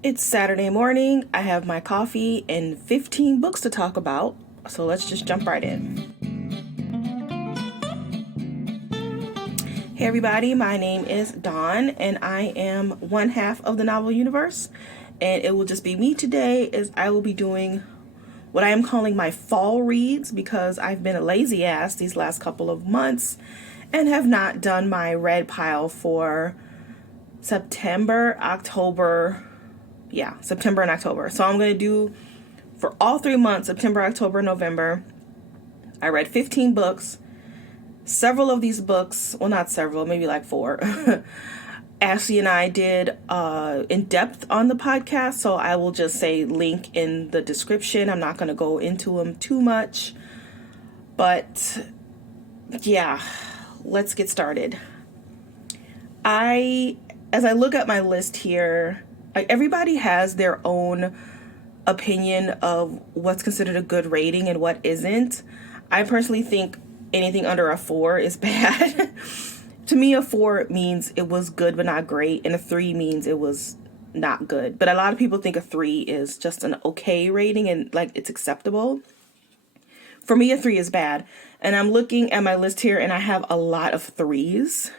It's Saturday morning. I have my coffee and 15 books to talk about. So let's just jump right in. Hey everybody, my name is Dawn and I am one half of the novel universe. And it will just be me today as I will be doing what I am calling my fall reads because I've been a lazy ass these last couple of months and have not done my read pile for September, October, September and October. So I'm going to do for all 3 months, September, October, November. I read 15 books. Several of these books, well, not several, maybe like 4. Ashley and I did in depth on the podcast, so I will just say link in the description. I'm not going to go into them too much. But yeah, let's get started. As I look at my list here, everybody has their own opinion of what's considered a good rating and what isn't. I personally think anything under a 4 is bad. To me, a 4 means it was good but not great, and a 3 means it was not good. But a lot of people think a 3 is just an okay rating and like it's acceptable. For me, a 3 is bad. And I'm looking at my list here and I have a lot of 3s.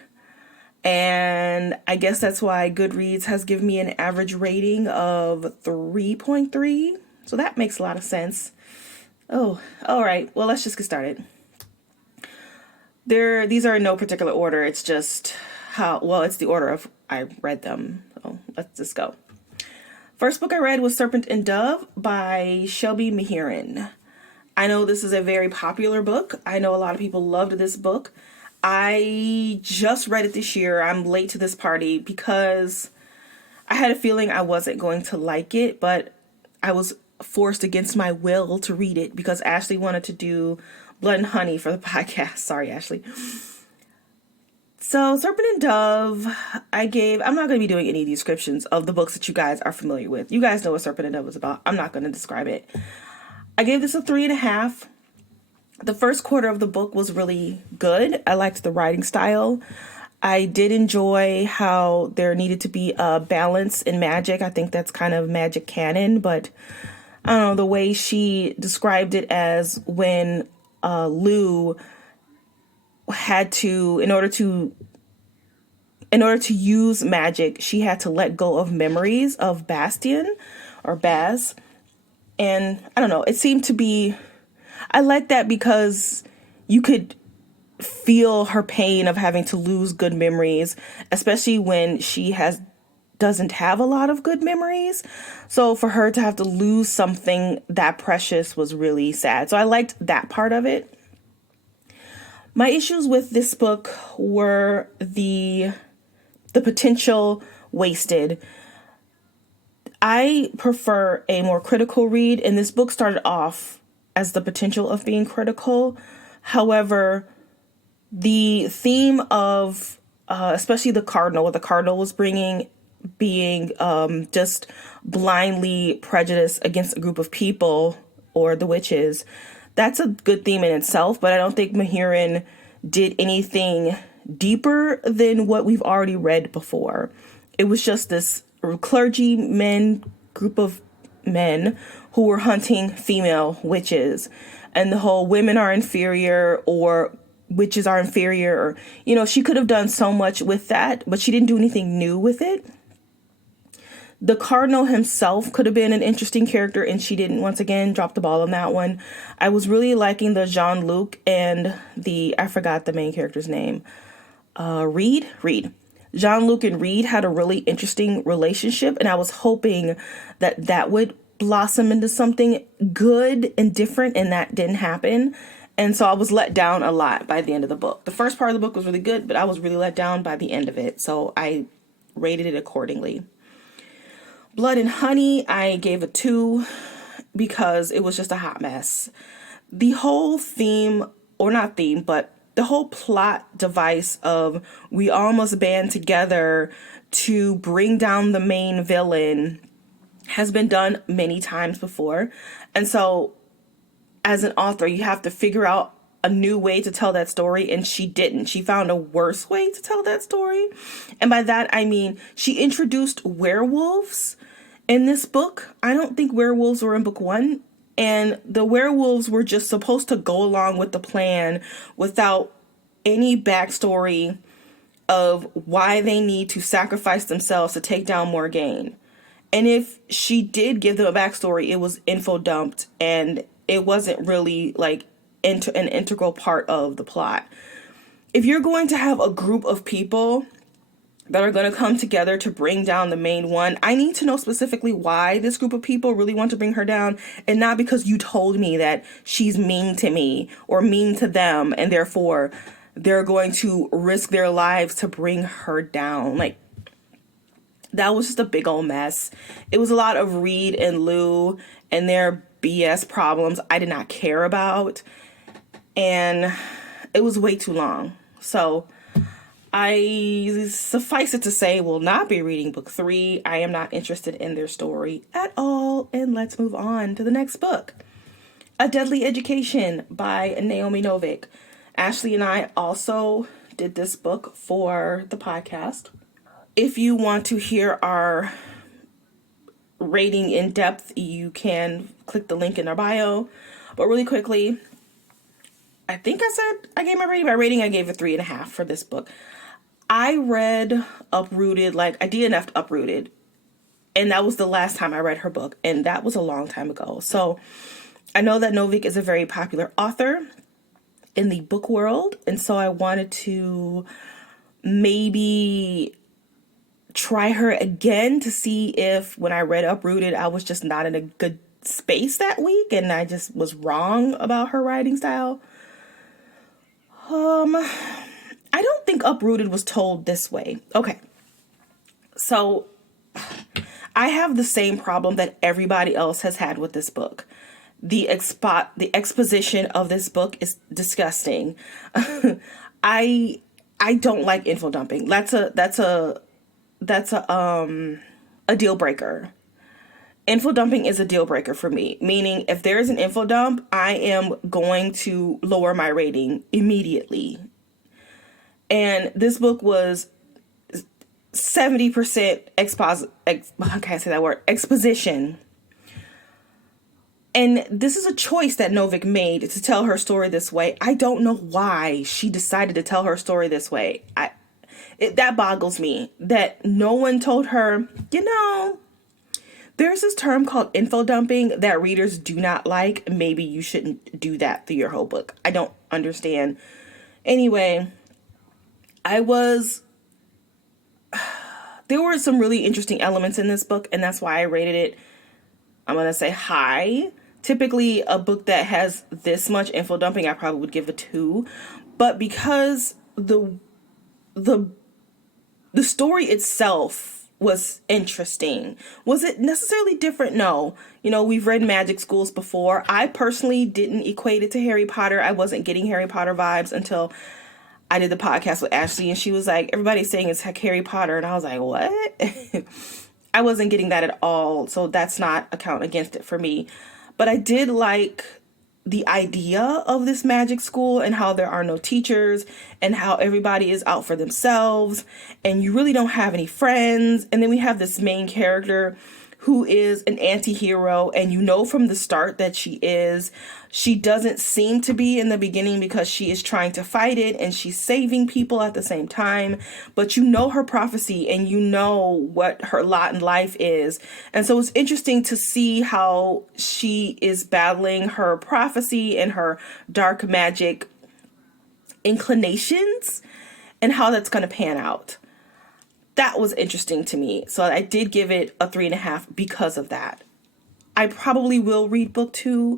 And I guess that's why Goodreads has given me an average rating of 3.3. So that makes a lot of sense. Oh, all right. Well, let's just get started. These are in no particular order. It's just it's the order of I read them. So let's just go. First book I read was Serpent Dove by Shelby Mahiran. I know this is a very popular book. I know a lot of people loved this book. I just read it this year. I'm late to this party because I had a feeling I wasn't going to like it, but I was forced against my will to read it because Ashley wanted to do Blood and Honey for the podcast. Sorry, Ashley. So Serpent and Dove, I'm not going to be doing any descriptions of the books that you guys are familiar with. You guys know what Serpent and Dove is about. I'm not going to describe it. I gave this a 3.5. The first quarter of the book was really good. I liked the writing style. I did enjoy how there needed to be a balance in magic. I think that's kind of magic canon, but I don't know, the way she described it as when Lou had to, in order to use magic, she had to let go of memories of Bastian or Baz. And I don't know, it seemed to be, I like that because you could feel her pain of having to lose good memories, especially when she doesn't have a lot of good memories. So for her to have to lose something that precious was really sad. So I liked that part of it. My issues with this book were the potential wasted. I prefer a more critical read, and this book started off as the potential of being critical. However, the theme of especially what the cardinal was bringing, being just blindly prejudiced against a group of people or the witches, that's a good theme in itself, but I don't think Mahiran did anything deeper than what we've already read before. It was just this group of men who were hunting female witches, and the whole women are inferior or witches are inferior. She could have done so much with that, but she didn't do anything new with it. The cardinal himself could have been an interesting character, and she didn't, once again, drop the ball on that one. I was really liking the Jean-Luc and I forgot the main character's name. Reed. Jean-Luc and Reed had a really interesting relationship, and I was hoping that would blossom into something good and different, and that didn't happen. And so I was let down a lot by the end of the book. The first part of the book was really good, but I was really let down by the end of it, so I rated it accordingly. Blood and Honey, I gave a 2 because it was just a hot mess. The whole theme, or not theme, but the whole plot device of we all must band together to bring down the main villain has been done many times before. And so as an author, you have to figure out a new way to tell that story, and she didn't. She found a worse way to tell that story. And by that, I mean she introduced werewolves In this book, I don't think werewolves were in book 1, and the werewolves were just supposed to go along with the plan without any backstory of why they need to sacrifice themselves to take down Morgaine. And if she did give them a backstory, it was info dumped, and it wasn't really like an integral part of the plot. If you're going to have a group of people that are going to come together to bring down the main one, I need to know specifically why this group of people really want to bring her down, and not because you told me that she's mean to me or mean to them, and therefore they're going to risk their lives to bring her down. Like, that was just a big old mess. It was a lot of Reed and Lou and their BS problems I did not care about, and it was way too long. So I, suffice it to say, will not be reading book 3. I am not interested in their story at all. And let's move on to the next book. A Deadly Education by Naomi Novik. Ashley and I also did this book for the podcast. If you want to hear our rating in depth, you can click the link in our bio. But really quickly, I think I said I gave my rating. My rating, I gave a 3.5 for this book. I read Uprooted, like I DNF'd Uprooted, and that was the last time I read her book, and that was a long time ago. So I know that Novik is a very popular author in the book world, and so I wanted to maybe try her again to see if when I read Uprooted, I was just not in a good space that week, and I just was wrong about her writing style. I don't think Uprooted was told this way. Okay. So I have the same problem that everybody else has had with this book. The exposition of this book is disgusting. I don't like info dumping. That's a deal breaker. Info dumping is a deal breaker for me, meaning if there's an info dump, I am going to lower my rating immediately. And this book was 70% exposition. And this is a choice that Novik made to tell her story this way. I don't know why she decided to tell her story this way. That boggles me that no one told her, there's this term called info dumping that readers do not like. Maybe you shouldn't do that through your whole book. I don't understand. Anyway, there were some really interesting elements in this book, and that's why I rated it, I'm going to say high. Typically, a book that has this much info dumping, I probably would give a 2. But because the story itself was interesting. Was it necessarily different? No. We've read magic schools before. I personally didn't equate it to Harry Potter. I wasn't getting Harry Potter vibes until I did the podcast with Ashley, and she was like, everybody's saying it's like Harry Potter. And I was like, what? I wasn't getting that at all. So that's not a count against it for me. But I did like the idea of this magic school and how there are no teachers and how everybody is out for themselves and you really don't have any friends. And then we have this main character who is an anti-hero, and from the start that she doesn't seem to be in the beginning because she is trying to fight it and she's saving people at the same time, but her prophecy and what her lot in life is. And so it's interesting to see how she is battling her prophecy and her dark magic inclinations and how that's going to pan out. That was interesting to me. So I did give it a 3.5 because of that. I probably will read book 2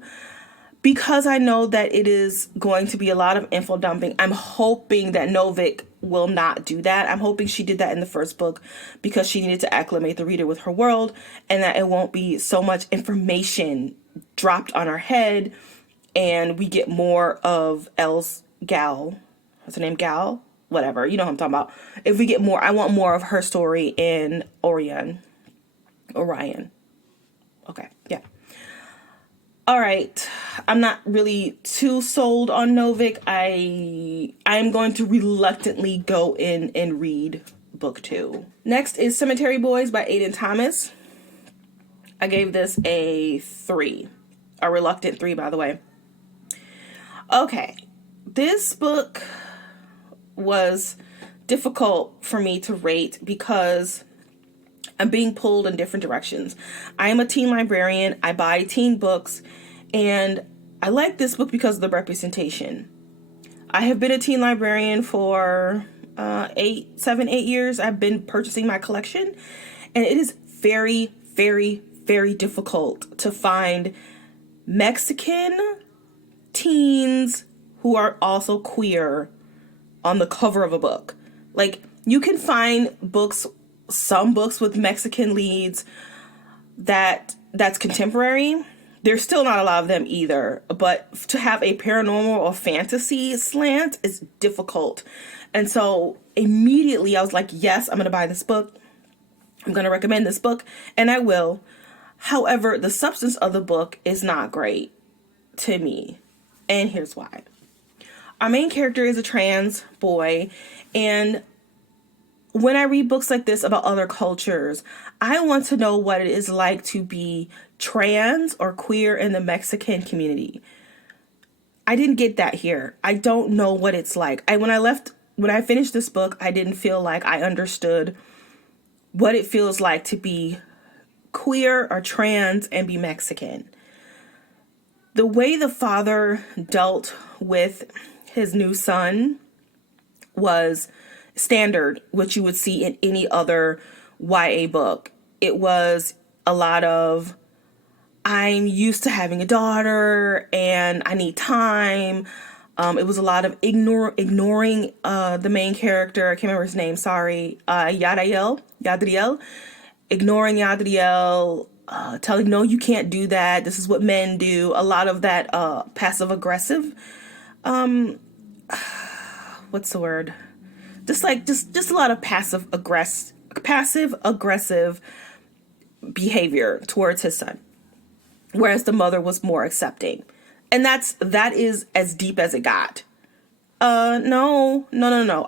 because I know that it is going to be a lot of info dumping. I'm hoping that Novik will not do that. I'm hoping she did that in the first book because she needed to acclimate the reader with her world, and that it won't be so much information dropped on our head and we get more of Elle's Gal. What's her name? Gal? Whatever, you know what I'm talking about. If we get more, I want more of her story in Orion. Okay, yeah. All right. I'm not really too sold on Novik. I'm going to reluctantly go in and read book 2. Next is Cemetery Boys by Aiden Thomas. I gave this a 3. A reluctant 3, by the way. Okay. This book was difficult for me to rate because I'm being pulled in different directions. I am a teen librarian. I buy teen books, and I like this book because of the representation. I have been a teen librarian for 8 years. I've been purchasing my collection, and it is very, very, very difficult to find Mexican teens who are also queer on the cover of a book. Like, you can find some books with Mexican leads that's contemporary. There's still not a lot of them either, but to have a paranormal or fantasy slant is difficult. And so immediately I was like, yes, I'm going to buy this book. I'm going to recommend this book, and I will. However, the substance of the book is not great to me, and here's why. Our main character is a trans boy, and when I read books like this about other cultures, I want to know what it is like to be trans or queer in the Mexican community. I didn't get that here. I don't know what it's like. When I finished this book, I didn't feel like I understood what it feels like to be queer or trans and be Mexican. The way the father dealt with his new son was standard, what you would see in any other YA book. It was a lot of, I'm used to having a daughter and I need time. It was a lot of ignoring the main character. I can't remember his name. Sorry. Yadriel. Ignoring Yadriel. Telling, no, you can't do that. This is what men do. A lot of that passive aggressive. What's the word? Just a lot of passive aggressive behavior towards his son, whereas the mother was more accepting, and that is as deep as it got. No.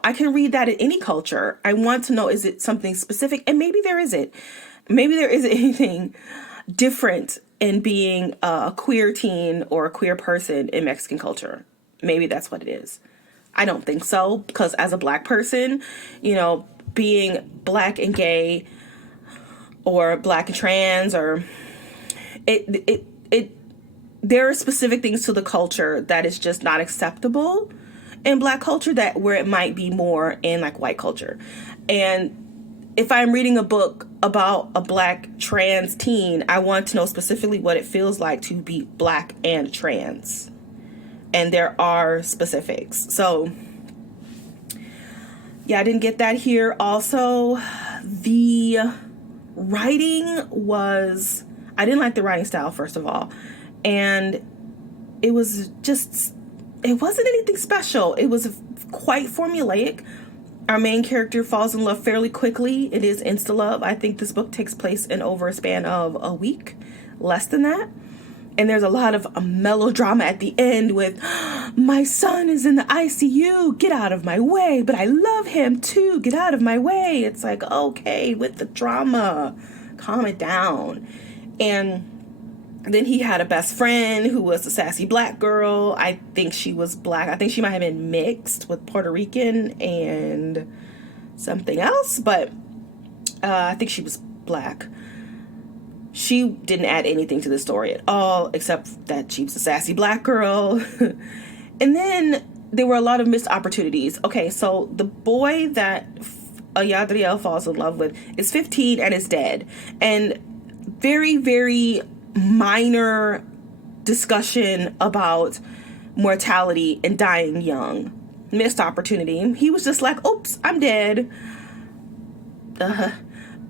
I can read that in any culture. I want to know, is it something specific? And maybe there isn't. Maybe there isn't anything different in being a queer teen or a queer person in Mexican culture. Maybe that's what it is. I don't think so, because as a Black person, being Black and gay or Black and trans, or there are specific things to the culture that is just not acceptable in Black culture where it might be more in like white culture. And if I'm reading a book about a Black trans teen, I want to know specifically what it feels like to be Black and trans. And there are specifics. So, yeah, I didn't get that here. Also, the writing I didn't like the writing style, first of all. And it wasn't anything special. It was quite formulaic. Our main character falls in love fairly quickly. It is insta-love. I think this book takes place in over a span of a week, less than that. And there's a lot of melodrama at the end with, my son is in the ICU, get out of my way, but I love him too, get out of my way. It's like, okay, with the drama, calm it down. And then he had a best friend who was a sassy Black girl. I think she was Black. I think she might have been mixed with Puerto Rican and something else, but I think she was Black. She didn't add anything to the story at all, except that she was a sassy Black girl. And then there were a lot of missed opportunities. Okay, so the boy that Yadriel falls in love with is 15 and is dead. And very, very minor discussion about mortality and dying young. Missed opportunity. He was just like, oops, I'm dead.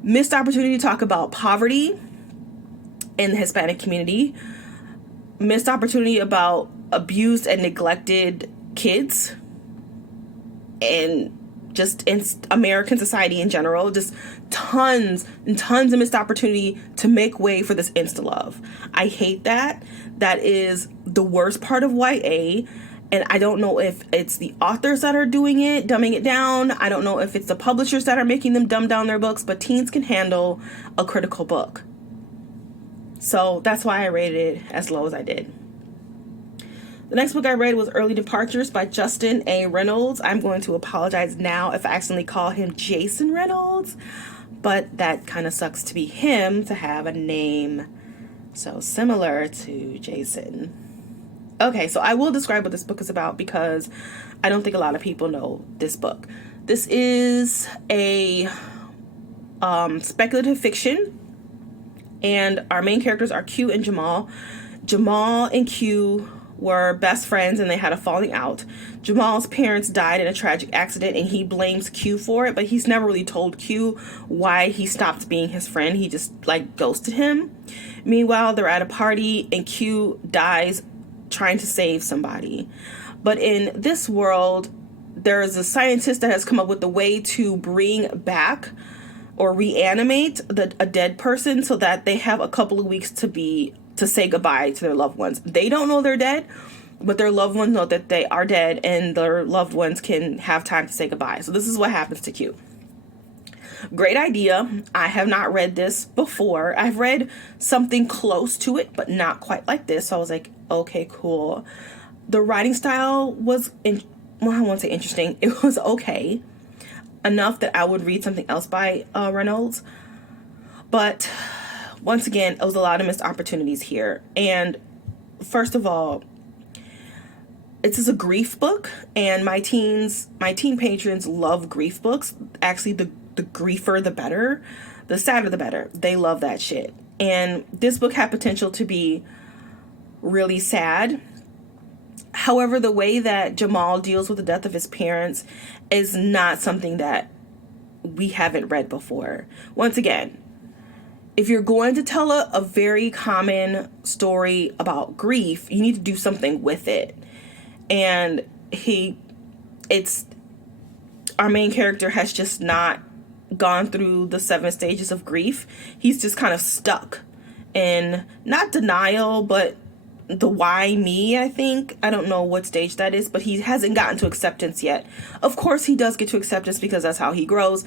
Missed opportunity to talk about poverty in the Hispanic community. Missed opportunity about abused and neglected kids, and just in American society in general. Just tons and tons of missed opportunity to make way for this insta-love. I hate that. That is the worst part of YA. And I don't know if it's the authors that are doing it, dumbing it down. I don't know if it's the publishers that are making them dumb down their books, but teens can handle a critical book. So that's why I rated it as low as I did. The next book I read was Early Departures by Justin A. Reynolds. I'm going to apologize now if I accidentally call him Jason Reynolds, but that kind of sucks to be him, to have a name so similar to Jason. Okay, so I will describe what this book is about because I don't think a lot of people know this book. This is a speculative fiction, and our main characters are Q and Jamal. Jamal and Q were best friends and they had a falling out. Jamal's parents died in a tragic accident and he blames Q for it, but he's never really told Q why he stopped being his friend. He just ghosted him. Meanwhile, they're at a party and Q dies trying to save somebody. But in this world, there is a scientist that has come up with a way to bring back or reanimate a dead person so that they have a couple of weeks to say goodbye to their loved ones. They don't know they're dead, but their loved ones know that they are dead and their loved ones can have time to say goodbye. So this is what happens to Q. Great idea. I have not read this before. I've read something close to it, but not quite like this. So I was like, okay, cool. The writing style was, I won't say interesting. It was okay. Enough that I would read something else by Reynolds. But once again, it was a lot of missed opportunities here. And first of all, this is a grief book, and my teen patrons love grief books. Actually, the griefer, the better. The sadder, the better. They love that shit. And this book had potential to be really sad. However, the way that Jamal deals with the death of his parents is not something that we haven't read before. Once again, if you're going to tell a very common story about grief, you need to do something with it. And our main character has just not gone through the 7 stages of grief. He's just kind of stuck in not denial, but the why me, I think. I don't know what stage that is, but he hasn't gotten to acceptance yet. Of course, he does get to acceptance because that's how he grows,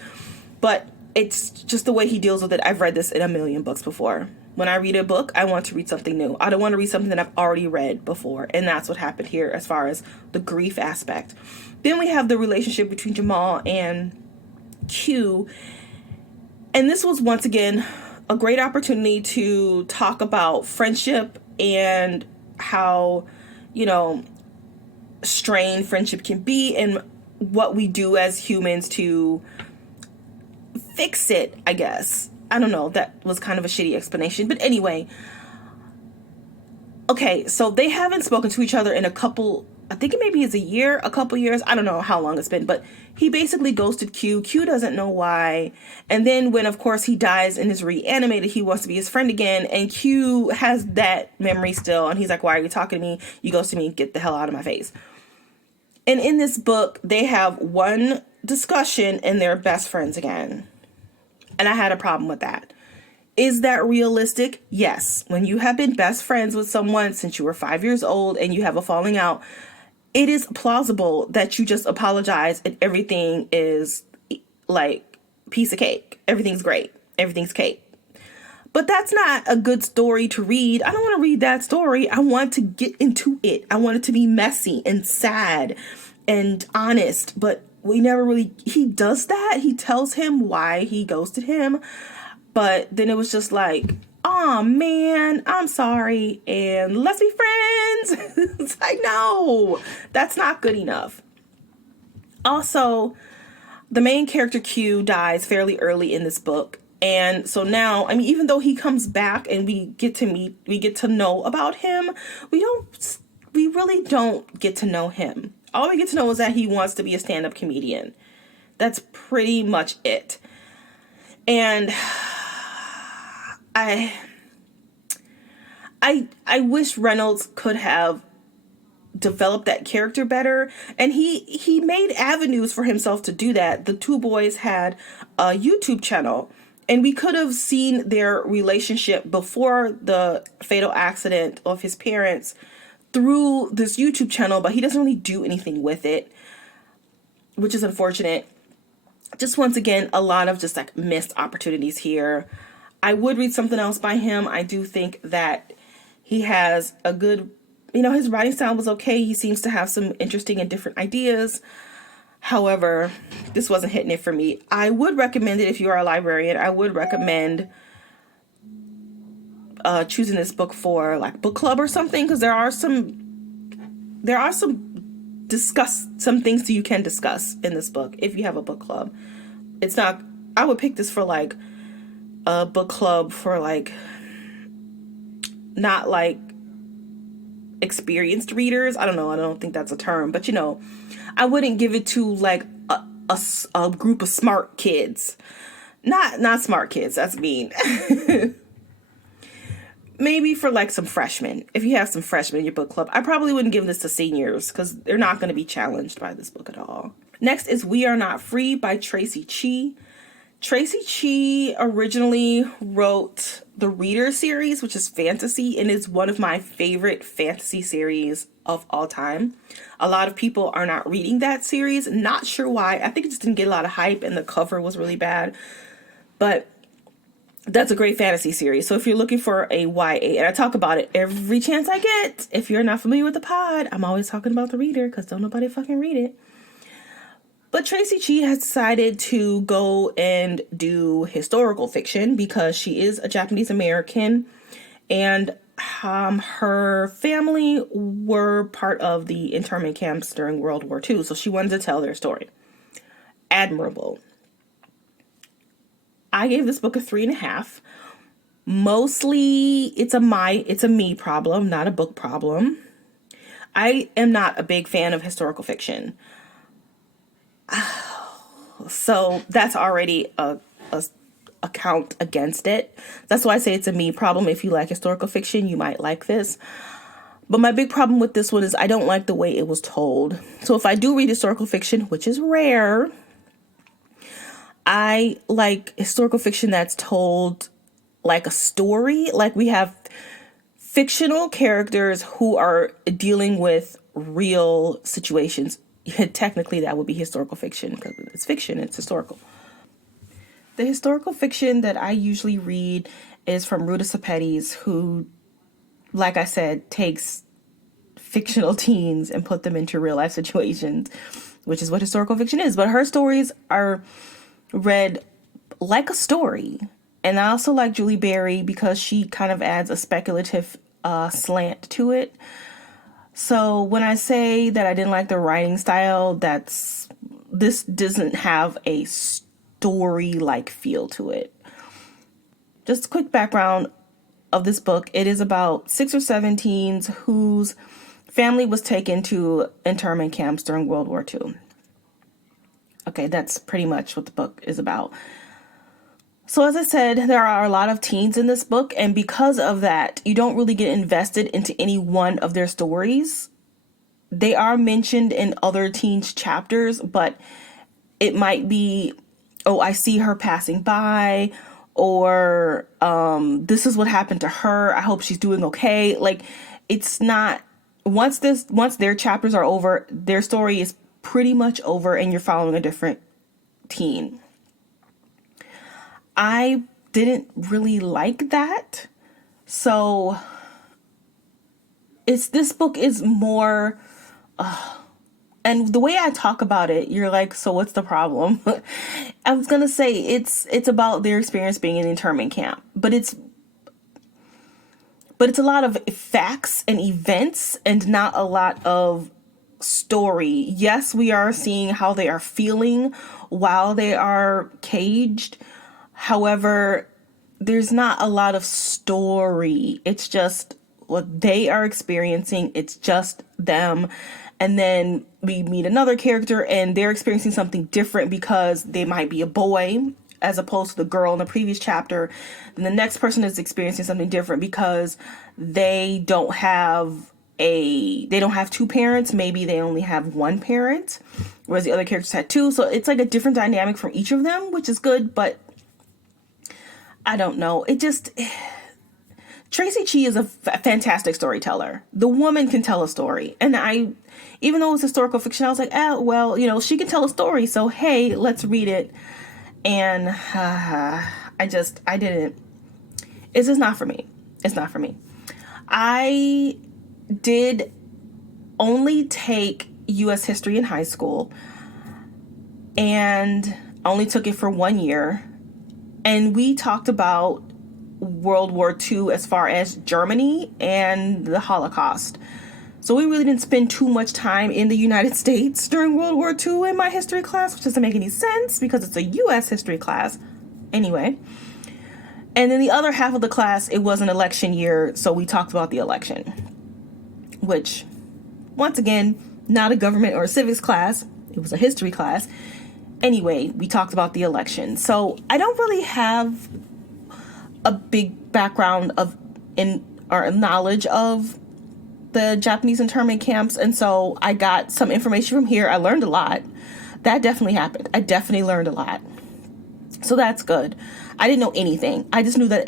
but it's just the way he deals with it. I've read this in a million books before. When I read a book, I want to read something new. I don't want to read something that I've already read before, and that's what happened here as far as the grief aspect. Then we have the relationship between Jamal and Q, and this was once again a great opportunity to talk about friendship and how, strained friendship can be and what we do as humans to fix it, I guess. I don't know. That was kind of a shitty explanation. But anyway. Okay, so they haven't spoken to each other in a couple years. I don't know how long it's been. But he basically ghosted Q. Q doesn't know why. And then when, of course, he dies and is reanimated, he wants to be his friend again. And Q has that memory still. And he's like, why are you talking to me? You ghosted me. Get the hell out of my face. And in this book, they have one discussion and they're best friends again. And I had a problem with that. Is that realistic? Yes. When you have been best friends with someone since you were 5 years old and you have a falling out, it is plausible that you just apologize and everything is like piece of cake. Everything's great. Everything's cake. But that's not a good story to read. I don't want to read that story. I want to get into it. I want it to be messy and sad and honest, but he does that. He tells him why he ghosted him. But then it was just like, oh man, I'm sorry. And let's be friends. It's like, no, that's not good enough. Also, the main character Q dies fairly early in this book. And so now, even though he comes back and we get to know about him, we really don't get to know him. All we get to know is that he wants to be a stand-up comedian. That's pretty much it. And I wish Reynolds could have developed that character better. And he made avenues for himself to do that. The two boys had a YouTube channel. And we could have seen their relationship before the fatal accident of his parents through this YouTube channel, but he doesn't really do anything with it, which is unfortunate. Just once again, a lot of just missed opportunities here. I would read something else by him. I do think that he has a good, his writing style was okay. He seems to have some interesting and different ideas. However, this wasn't hitting it for me. I would recommend it if you are a librarian. I would recommend choosing this book for like book club or something, because there are some things that you can discuss in this book if you have a book club. It's not, I would pick this for like a book club for like, not like experienced readers. I don't think that's a term, but I wouldn't give it to like a group of smart kids. Not smart kids, that's mean. Maybe for like some freshmen. If you have some freshmen in your book club, I probably wouldn't give this to seniors because they're not going to be challenged by this book at all. Next is We Are Not Free by Tracy Chee. Tracy Chee originally wrote the Reader series, which is fantasy, and is one of my favorite fantasy series of all time. A lot of people are not reading that series. Not sure why. I think it just didn't get a lot of hype and the cover was really bad. But that's a great fantasy series. So if you're looking for a YA, and I talk about it every chance I get. If you're not familiar with the pod, I'm always talking about the Reader because don't nobody fucking read it. But Tracy Chee has decided to go and do historical fiction because she is a Japanese American, and her family were part of the internment camps during World War II. So she wanted to tell their story. Admirable. I gave this book a 3.5. Mostly it's a me problem, not a book problem. I am not a big fan of historical fiction. So that's already a count against it. That's why I say it's a me problem. If you like historical fiction, you might like this. But my big problem with this one is I don't like the way it was told. So if I do read historical fiction, which is rare, I like historical fiction that's told like a story. Like we have fictional characters who are dealing with real situations. Technically, that would be historical fiction because it's fiction, it's historical. The historical fiction that I usually read is from Ruta Sepetys, who, like I said, takes fictional teens and put them into real life situations, which is what historical fiction is. But her stories are read like a story. And I also like Julie Berry because she kind of adds a speculative slant to it. So when I say that I didn't like the writing style, this doesn't have a story-like feel to it. Just a quick background of this book. It is about 6 or 7 teens whose family was taken to internment camps during World War II. Okay, that's pretty much what the book is about. So as I said, there are a lot of teens in this book, and because of that, you don't really get invested into any one of their stories. They are mentioned in other teens' chapters, but it might be, oh, I see her passing by, or this is what happened to her. I hope she's doing okay. Like, it's not, once their chapters are over, their story is pretty much over and you're following a different teen. I didn't really like that. So this book is more, and the way I talk about it, you're like, so what's the problem? I was going to say it's about their experience being in an internment camp, but it's a lot of facts and events and not a lot of story. Yes, we are seeing how they are feeling while they are caged. However, there's not a lot of story. It's just what they are experiencing. It's just them. And then we meet another character and they're experiencing something different because they might be a boy as opposed to the girl in the previous chapter. And the next person is experiencing something different because they don't have 2 parents. Maybe they only have 1 parent, whereas the other characters had 2. So it's like a different dynamic from each of them, which is good, but I don't know. Tracy Chee is a fantastic storyteller. The woman can tell a story. And even though it's historical fiction, I was like, oh, well, she can tell a story. So, hey, let's read it. And I didn't It's just not for me. It's not for me. I did only take U.S. history in high school, and only took it for 1 year. And we talked about World War II as far as Germany and the Holocaust. So we really didn't spend too much time in the United States during World War II in my history class, which doesn't make any sense because it's a U.S. history class. Anyway. And then the other half of the class, it was an election year, so we talked about the election. Which, once again, not a government or a civics class. It was a history class. Anyway, we talked about the election. So I don't really have a big background or knowledge of the Japanese internment camps, and so I got some information from here. I learned a lot. That definitely happened. I definitely learned a lot. So that's good. I didn't know anything. I just knew that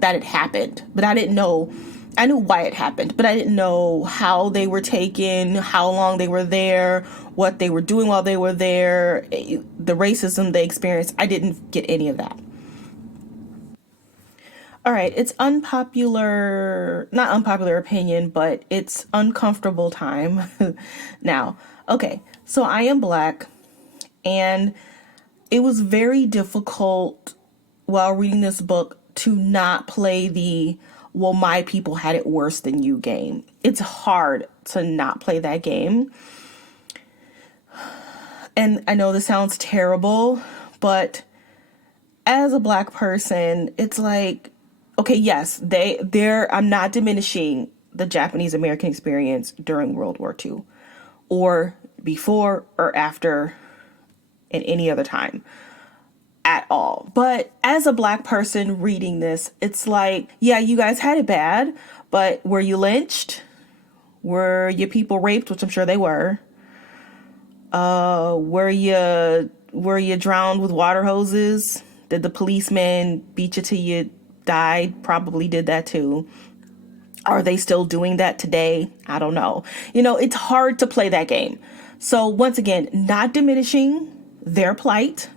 that it happened, but I didn't know. I knew why it happened, but I didn't know how they were taken, how long they were there, what they were doing while they were there, the racism they experienced. I didn't get any of that. All right, it's not unpopular opinion, but it's uncomfortable time now. Okay, so I am Black, and it was very difficult while reading this book to not play the, well, my people had it worse than you game. It's hard to not play that game. And I know this sounds terrible, but as a Black person, it's like, okay, yes, I'm not diminishing the Japanese American experience during World War II or before or after at any other time at all. But as a Black person reading this, it's like, yeah, you guys had it bad, but were you lynched? Were your people raped? Which I'm sure they were. Were you drowned with water hoses? Did the policeman beat you till you died? Probably did that too. Are they still doing that today? I don't know. It's hard to play that game. So once again, not diminishing their plight,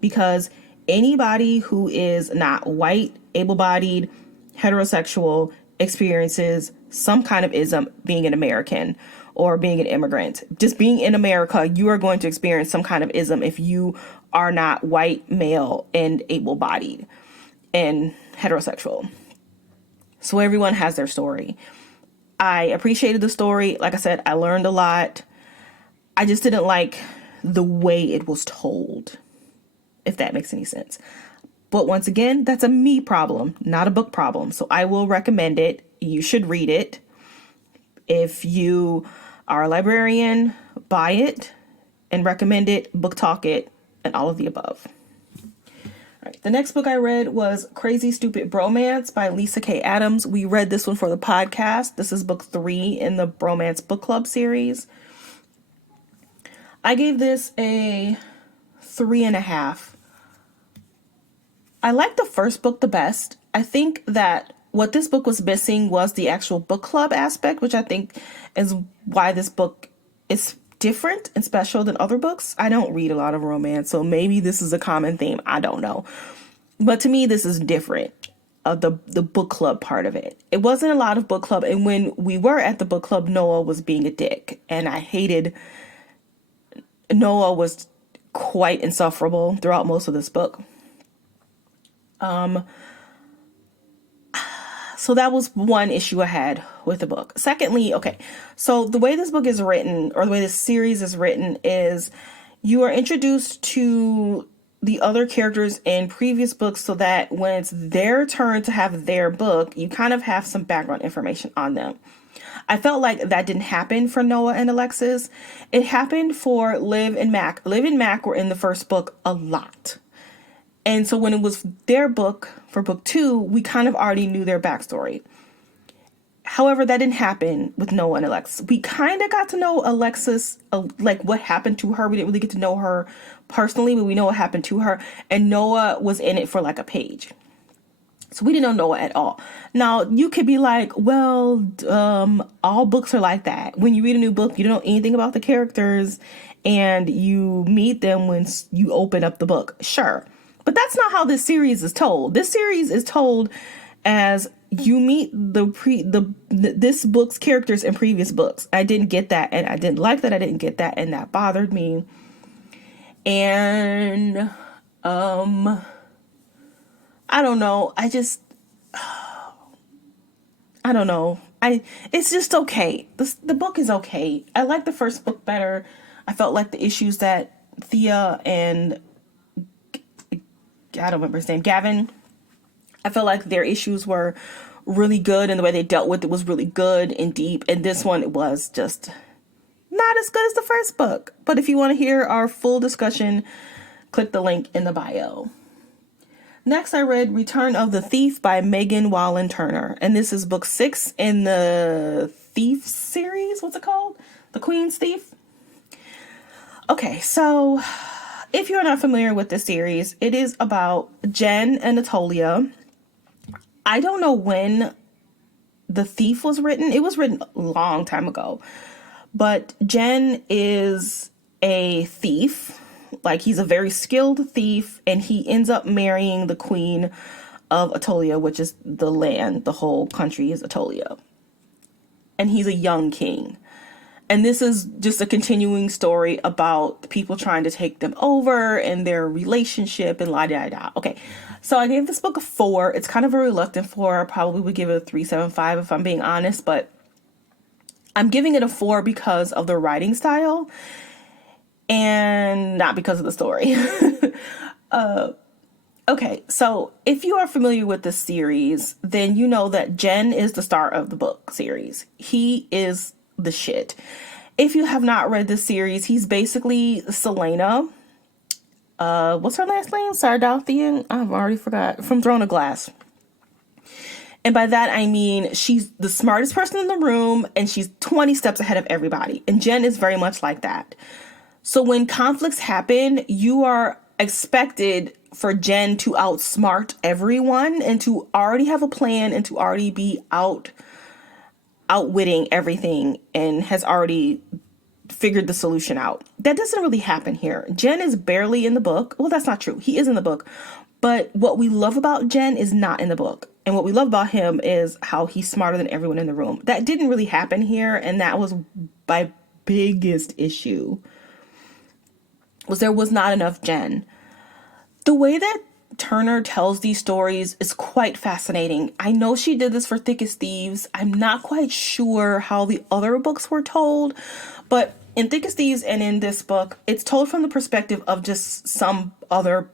because anybody who is not white, able-bodied, heterosexual experiences some kind of ism being an American or being an immigrant. Just being in America, you are going to experience some kind of ism if you are not white, male, and able-bodied and heterosexual. So everyone has their story. I appreciated the story. Like I said, I learned a lot. I just didn't like the way it was told, if that makes any sense. But once again, that's a me problem, not a book problem. So I will recommend it. You should read it. If you are a librarian, buy it and recommend it, book talk it, and all of the above. All right, the next book I read was Crazy Stupid Bromance by Lisa K. Adams. We read this one for the podcast. This is book 3 in the Bromance book club series. I gave this a 3.5. I liked the first book the best. I think that what this book was missing was the actual book club aspect, which I think is why this book is different and special than other books. I don't read a lot of romance, so maybe this is a common theme. I don't know. But to me, this is different, the book club part of it. It wasn't a lot of book club, and when we were at the book club, Noah was being a dick, and I hated Noah was quite insufferable throughout most of this book. So that was one issue I had with the book. Secondly, okay, so the way this book is written, or the way this series is written, is you are introduced to the other characters in previous books so that when it's their turn to have their book, you kind of have some background information on them. I felt like that didn't happen for Noah and Alexis. It happened for Liv and Mac. Liv and Mac were in the first book a lot. And so when it was their book for book 2, we kind of already knew their backstory. However, that didn't happen with Noah and Alexis. We kind of got to know Alexis, like what happened to her. We didn't really get to know her personally, but we know what happened to her. And Noah was in it for like a page. So we didn't know Noah at all. Now, you could be like, well, all books are like that. When you read a new book, you don't know anything about the characters and you meet them when you open up the book. Sure. But that's not how this series is told. This series is told as you meet this book's characters in previous books. I didn't get that, and I didn't like that. I didn't get that, and that bothered me. And I don't know. I don't know. It's just okay. The book is okay. I like the first book better. I felt like the issues that Thea and I don't remember his name, Gavin, I felt like their issues were really good, and the way they dealt with it was really good and deep. And this one, it was just not as good as the first book. But if you want to hear our full discussion, click the link in the bio. Next, I read Return of the Thief by Megan Wallen Turner. And this is book 6 in the Thief series. What's it called? The Queen's Thief? Okay, so if you're not familiar with this series, it is about Jen and Natalia. I don't know when The Thief was written. It was written a long time ago. But Jen is a thief. Like, he's a very skilled thief, and he ends up marrying the queen of Atolia, which is the land. The whole country is Atolia. And he's a young king. And this is just a continuing story about people trying to take them over and their relationship and la-da-da. Okay, so I gave this book a 4. It's kind of a reluctant 4. I probably would give it a 3.75 if I'm being honest, but I'm giving it a 4 because of the writing style and not because of the story. Okay, so if you are familiar with this series, then you know that Jen is the star of the book series. He is the shit. If you have not read this series, he's basically Selena. What's her last name? Sardouthian? I've already forgot. From Throne of Glass. And by that, I mean, she's the smartest person in the room, and she's 20 steps ahead of everybody. And Jen is very much like that. So when conflicts happen, you are expected for Jen to outsmart everyone and to already have a plan and to already be outwitting everything and has already figured the solution out. That doesn't really happen here. Jen is barely in the book. Well, that's not true. He is in the book. But what we love about Jen is not in the book. And what we love about him is how he's smarter than everyone in the room. That didn't really happen here. And that was my biggest issue. Was there was not enough Jen. The way that Turner tells these stories is quite fascinating. I know she did this for Thick as Thieves. I'm not quite sure how the other books were told, but in Thick as Thieves and in this book, it's told from the perspective of just some other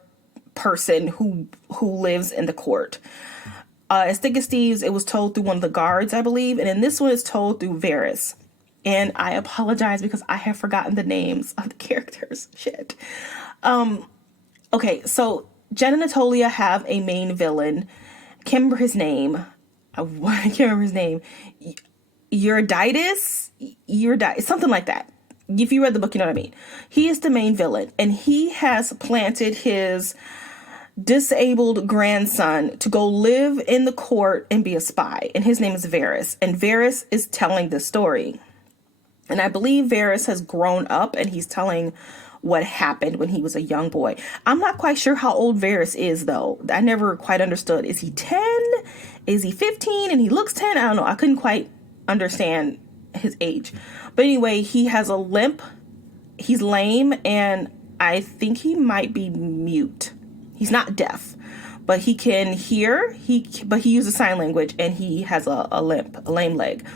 person who lives in the court. As Thick as Thieves, it was told through one of the guards, I believe, and in this one, it's told through Varys. And I apologize because I have forgotten the names of the characters. Shit. Okay, so Jen and Natalia have a main villain. Can't remember his name. I can't remember his name. Eurydice, something like that. If you read the book, you know what I mean. He is the main villain, and he has planted his disabled grandson to go live in the court and be a spy. And his name is Varys. And Varys is telling the story. And I believe Varys has grown up, and he's telling what happened when he was a young boy. I'm not quite sure how old Varys is, though. I never quite understood. Is he 10? Is he 15? And he looks 10? I don't know. I couldn't quite understand his age. But anyway, he has a limp. He's lame, and I think he might be mute. He's not deaf, but he can hear. But he uses sign language, and he has a limp, a lame leg.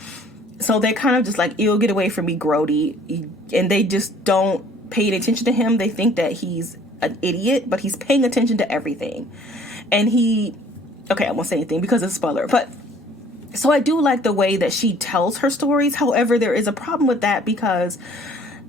So they're kind of just like, ew, get away from me, Grody. And they just don't pay attention to him. They think that he's an idiot, but he's paying attention to everything. And okay, I won't say anything because it's a spoiler, but so I do like the way that she tells her stories. However, there is a problem with that because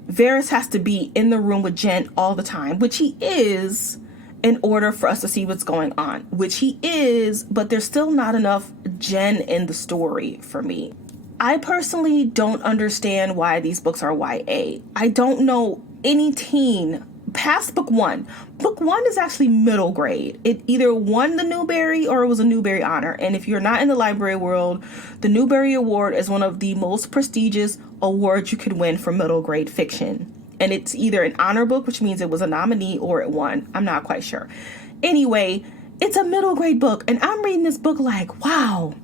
Varys has to be in the room with Jen all the time, which he is, in order for us to see what's going on, which he is, but there's still not enough Jen in the story for me. I personally don't understand why these books are YA. I don't know any teen past book 1. Book 1 is actually middle grade. It either won the Newbery or it was a Newbery honor. And if you're not in the library world, the Newbery Award is one of the most prestigious awards you could win for middle grade fiction. And it's either an honor book, which means it was a nominee, or it won. I'm not quite sure. Anyway, it's a middle grade book, and I'm reading this book like, wow,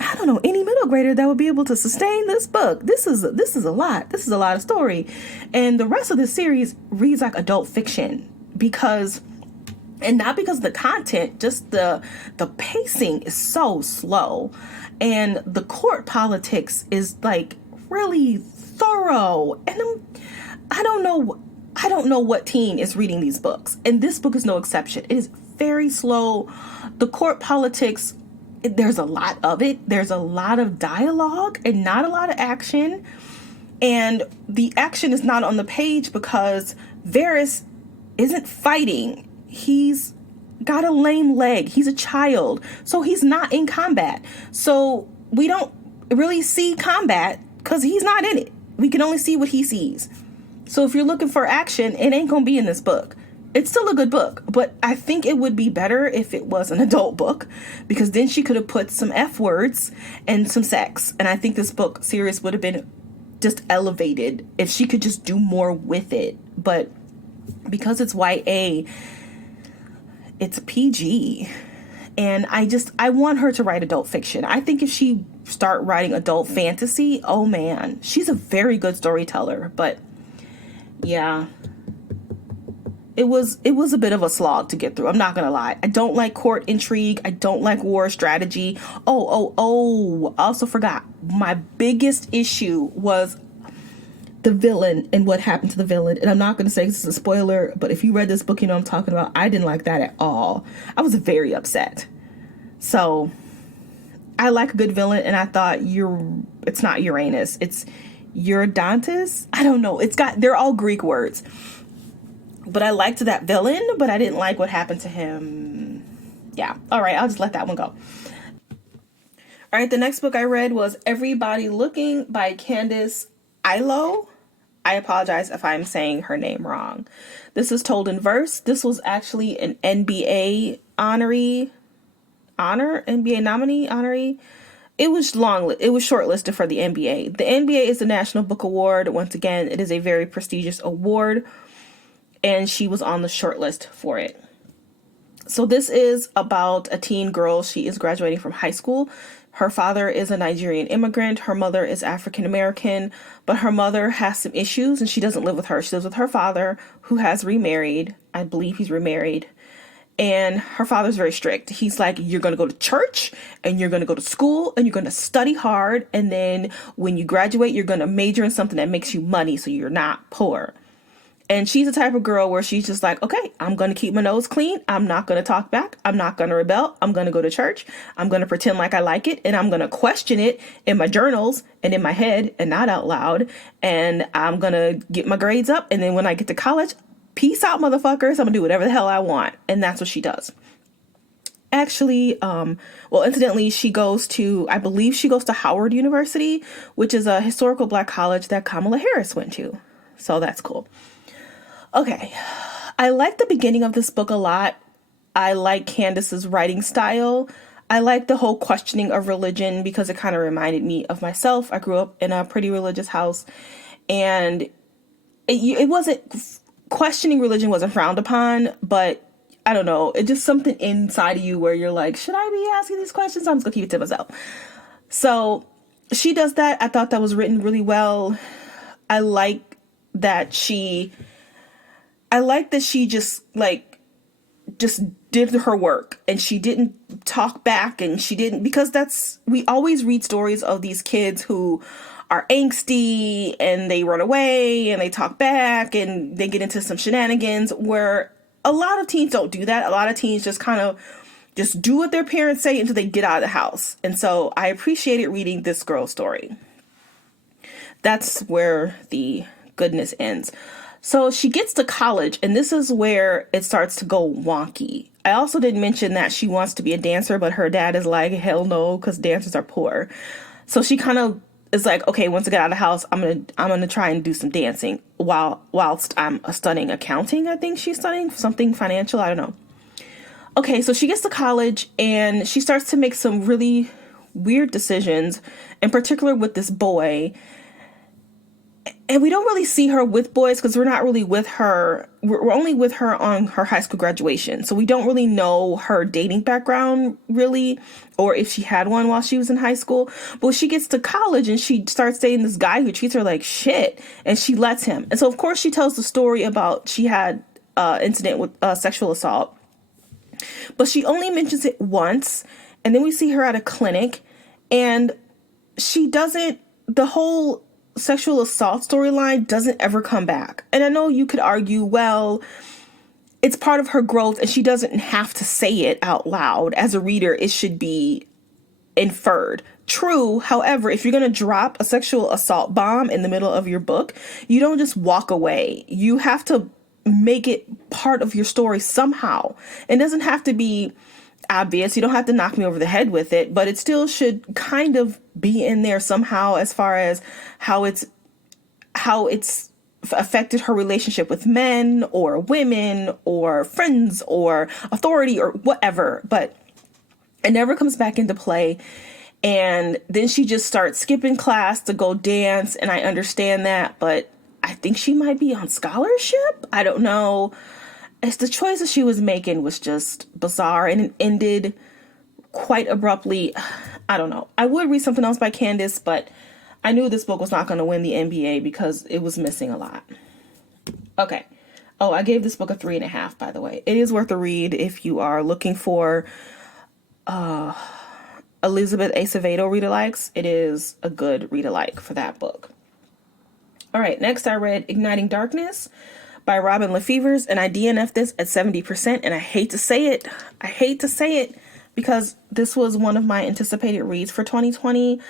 I don't know any middle grader that would be able to sustain this book. This is a lot. This is a lot of story. And the rest of the series reads like adult fiction because, and not because of the content, just the pacing is so slow. And the court politics is like really thorough. And I don't know what teen is reading these books. And this book is no exception. It is very slow. The court politics, there's a lot of it. There's a lot of dialogue and not a lot of action. And the action is not on the page because Varys isn't fighting. He's got a lame leg. He's a child. So he's not in combat. So we don't really see combat because he's not in it. We can only see what he sees. So if you're looking for action, it ain't going to be in this book. It's still a good book, but I think it would be better if it was an adult book because then she could have put some F words and some sex. And I think this book series would have been just elevated if she could just do more with it. But because it's YA, it's PG. And I want her to write adult fiction. I think if she start writing adult fantasy, oh man, she's a very good storyteller. But yeah, it was a bit of a slog to get through. I'm not gonna lie. I don't like court intrigue. I don't like war strategy. I also forgot. My biggest issue was the villain and what happened to the villain. And I'm not gonna say this is a spoiler, but if you read this book, you know what I'm talking about. I didn't like that at all. I was very upset. So I like a good villain, and I thought it's not Uranus. It's Eurydantis. I don't know. They're all Greek words. But I liked that villain, but I didn't like what happened to him. Yeah. All right. I'll just let that one go. All right. The next book I read was Everybody Looking by Candace Ilo. I apologize if I'm saying her name wrong. This is told in verse. This was actually an NBA NBA nominee honoree. It was shortlisted for the NBA. The NBA is the National Book Award. Once again, it is a very prestigious award. And she was on the shortlist for it. So this is about a teen girl. She is graduating from high school. Her father is a Nigerian immigrant. Her mother is African American, but her mother has some issues and she doesn't live with her. She lives with her father, who has remarried. I believe he's remarried. And her father's very strict. He's like, you're going to go to church and you're going to go to school and you're going to study hard. And then when you graduate, you're going to major in something that makes you money so you're not poor. And she's the type of girl where she's just like, okay, I'm going to keep my nose clean. I'm not going to talk back. I'm not going to rebel. I'm going to go to church. I'm going to pretend like I like it. And I'm going to question it in my journals and in my head and not out loud. And I'm going to get my grades up. And then when I get to college, peace out, motherfuckers. I'm going to do whatever the hell I want. And that's what she does. Actually, incidentally, I believe she goes to Howard University, which is a historical Black college that Kamala Harris went to. So that's cool. Okay, I like the beginning of this book a lot. I like Candace's writing style. I like the whole questioning of religion because it kind of reminded me of myself. I grew up in a pretty religious house, and it wasn't, questioning religion wasn't frowned upon, but I don't know, it's just something inside of you where you're like, should I be asking these questions? I'm just gonna keep it to myself. So she does that. I thought that was written really well. I like that she just did her work and she didn't talk back, and she didn't, because we always read stories of these kids who are angsty and they run away and they talk back and they get into some shenanigans, where a lot of teens don't do that. A lot of teens just kind of just do what their parents say until they get out of the house. And so I appreciated reading this girl's story. That's where the goodness ends. So she gets to college, and this is where it starts to go wonky. I also didn't mention that she wants to be a dancer, but her dad is like, hell no, because dancers are poor. So she kind of is like, okay, once I get out of the house, I'm gonna try and do some dancing whilst I'm studying accounting. I think she's studying something financial. I don't know. Okay, so she gets to college and she starts to make some really weird decisions, in particular with this boy. And we don't really see her with boys because we're not really with her. We're only with her on her high school graduation. So we don't really know her dating background really, or if she had one while she was in high school. But when she gets to college and she starts dating this guy who treats her like shit, and she lets him. And so of course she tells the story about she had incident with sexual assault. But she only mentions it once. And then we see her at a clinic, and she doesn't, the whole sexual assault storyline doesn't ever come back. And I know you could argue, well, it's part of her growth and she doesn't have to say it out loud. As a reader, it should be inferred. True. However, if you're going to drop a sexual assault bomb in the middle of your book, you don't just walk away. You have to make it part of your story somehow. It doesn't have to be obvious. You don't have to knock me over the head with it, but it still should kind of be in there somehow as far as how it's affected her relationship with men or women or friends or authority or whatever. But it never comes back into play. And then she just starts skipping class to go dance. And I understand that, but I think she might be on scholarship. I don't know. It's the choices she was making was just bizarre, and it ended quite abruptly. I don't know. I would read something else by Candace, but I knew this book was not going to win the NBA because it was missing a lot. Okay. Oh, I gave this book a 3.5, by the way. It is worth a read if you are looking for Elizabeth Acevedo read-alikes. It is a good read-alike for that book. All right. Next, I read Igniting Darkness by Robin Lefevers, and I DNF'd this at 70%, and I hate to say it. I hate to say it because this was one of my anticipated reads for 2020.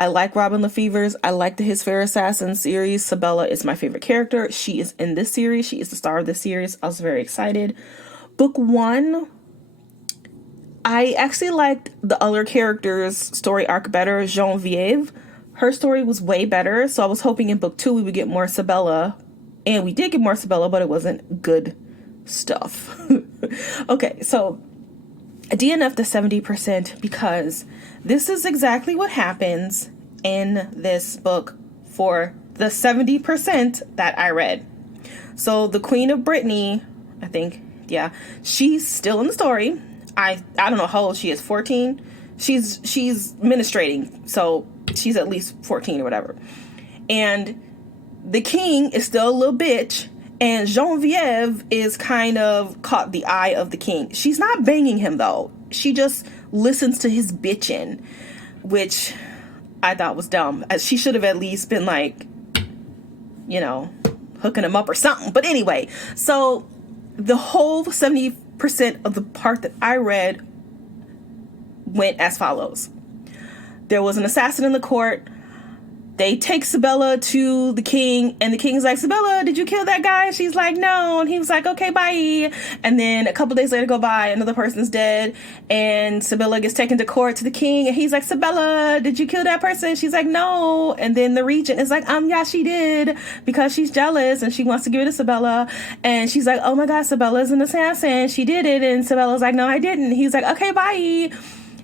I like Robin Lefevers. I like the His Fair Assassin series. Sabella is my favorite character. She is in this series. She is the star of this series. I was very excited. Book 1, I actually liked the other character's story arc better. Genevieve, her story was way better, so I was hoping in book 2 we would get more Sabella. And we did get more Sabella, but it wasn't good stuff. Okay, so I DNF'd the 70% because this is exactly what happens in this book for the 70% that I read. So the Queen of Brittany, I think, yeah, she's still in the story. I don't know how old she is, 14? She's ministrating, so she's at least 14 or whatever. And the king is still a little bitch, and Genevieve is kind of caught the eye of the king. She's not banging him, though. She just listens to his bitching, which I thought was dumb. She should have at least been like, you know, hooking him up or something. But anyway, so the whole 70% of the part that I read went as follows. There was an assassin in the court. They take Sabella to the king, and the king's like, Sabella, did you kill that guy? She's like, no. And he was like, okay, bye. And then a couple days later go by, another person's dead, and Sabella gets taken to court to the king, and he's like, Sabella, did you kill that person? She's like, no. And then the regent is like, yeah, she did, because she's jealous, and she wants to give it to Sabella. And she's like, oh my God, Sabella's an assassin. She did it. And Sabella's like, no, I didn't. He's like, okay, bye.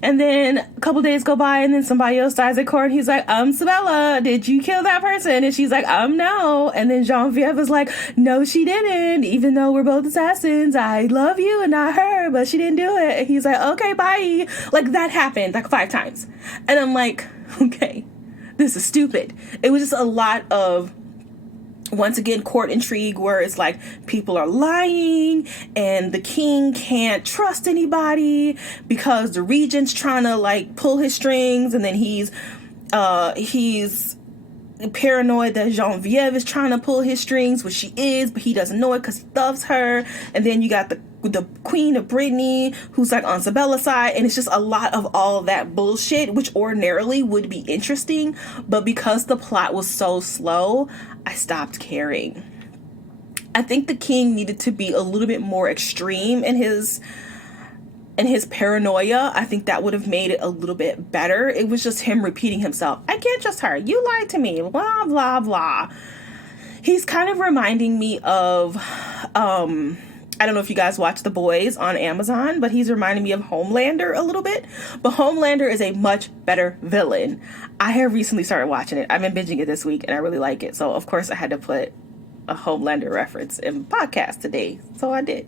And then a couple days go by, and then somebody else dies at court, and he's like, Sabella, did you kill that person? And she's like, no. And then Genevieve is like, no, she didn't. Even though we're both assassins, I love you and not her, but she didn't do it. And he's like, okay, bye. Like, that happened like 5 times. And I'm like, okay, this is stupid. It was just a lot of, once again, court intrigue where it's like people are lying and the king can't trust anybody because the regent's trying to like pull his strings, and then he's paranoid that Genevieve is trying to pull his strings, which she is, but he doesn't know it because he loves her. And then you got the Queen of Brittany who's like on Sabella's side, and it's just a lot of all of that bullshit, which ordinarily would be interesting, but because the plot was so slow, I stopped caring. I think the king needed to be a little bit more extreme in his paranoia. I think that would have made it a little bit better. It was just him repeating himself. I can't trust her. You lied to me. Blah, blah, blah. He's kind of reminding me of, I I don't know if you guys watch The Boys on Amazon, but he's reminding me of Homelander a little bit. But Homelander is a much better villain. I have recently started watching it. I've been binging it this week, and I really like it. So, of course, I had to put a Homelander reference in podcast today. So I did.